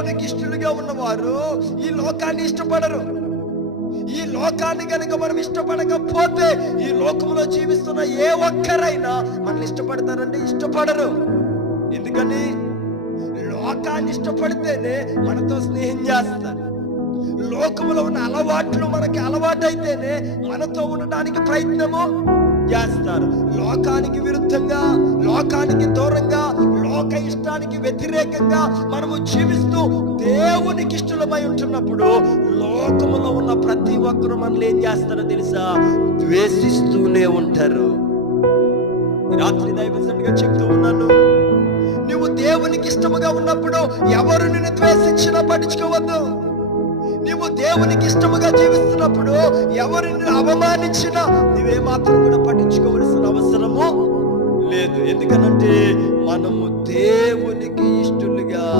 దేవునికి ఇష్టలుగా ఉన్నవారు ఈ లోకాన్ని ఇష్టపడరు. ఈ లోకాన్ని కనుక మనం ఇష్టపడకపోతే ఈ లోకంలో జీవిస్తున్న ఏ ఒక్కరైనా మనల్ని ఇష్టపడతారంటే ఇష్టపడరు. ఎందుకని? లోకాన్ని ఇష్టపడితేనే మనతో స్నేహం చేస్తారు. లోకములో ఉన్న అలవాట్లు మనకి అలవాటైతేనే మనతో ఉండడానికి ప్రయత్నము చేస్తారు. లోకానికి విరుద్ధంగా, లోకానికి దూరంగా, లోక ఇష్టానికి వ్యతిరేకంగా మనము జీవిస్తూ దేవునికి ఇష్టలమై ఉంటున్నప్పుడు లోకములో ఉన్న ప్రతి ఒక్కరు మనల్ని ఏం చేస్తారో తెలుసా? ద్వేషిస్తూనే ఉంటారు. రాత్రి దైవజనుడిగా చెప్తూ ఉన్నాను, నువ్వు దేవునికి ఇష్టముగా ఉన్నప్పుడు ఎవరు నిన్ను ద్వేషించినా పట్టించుకోవద్దు. నువ్వు దేవునికి ఇష్టముగా జీవిస్తున్నప్పుడు ఎవరిని అవమానించినా నువ్వే మాత్రం కూడా పట్టించుకోవలసిన అవసరము లేదు. ఎందుకనంటే మనము దేవునికి ఇష్టలుగా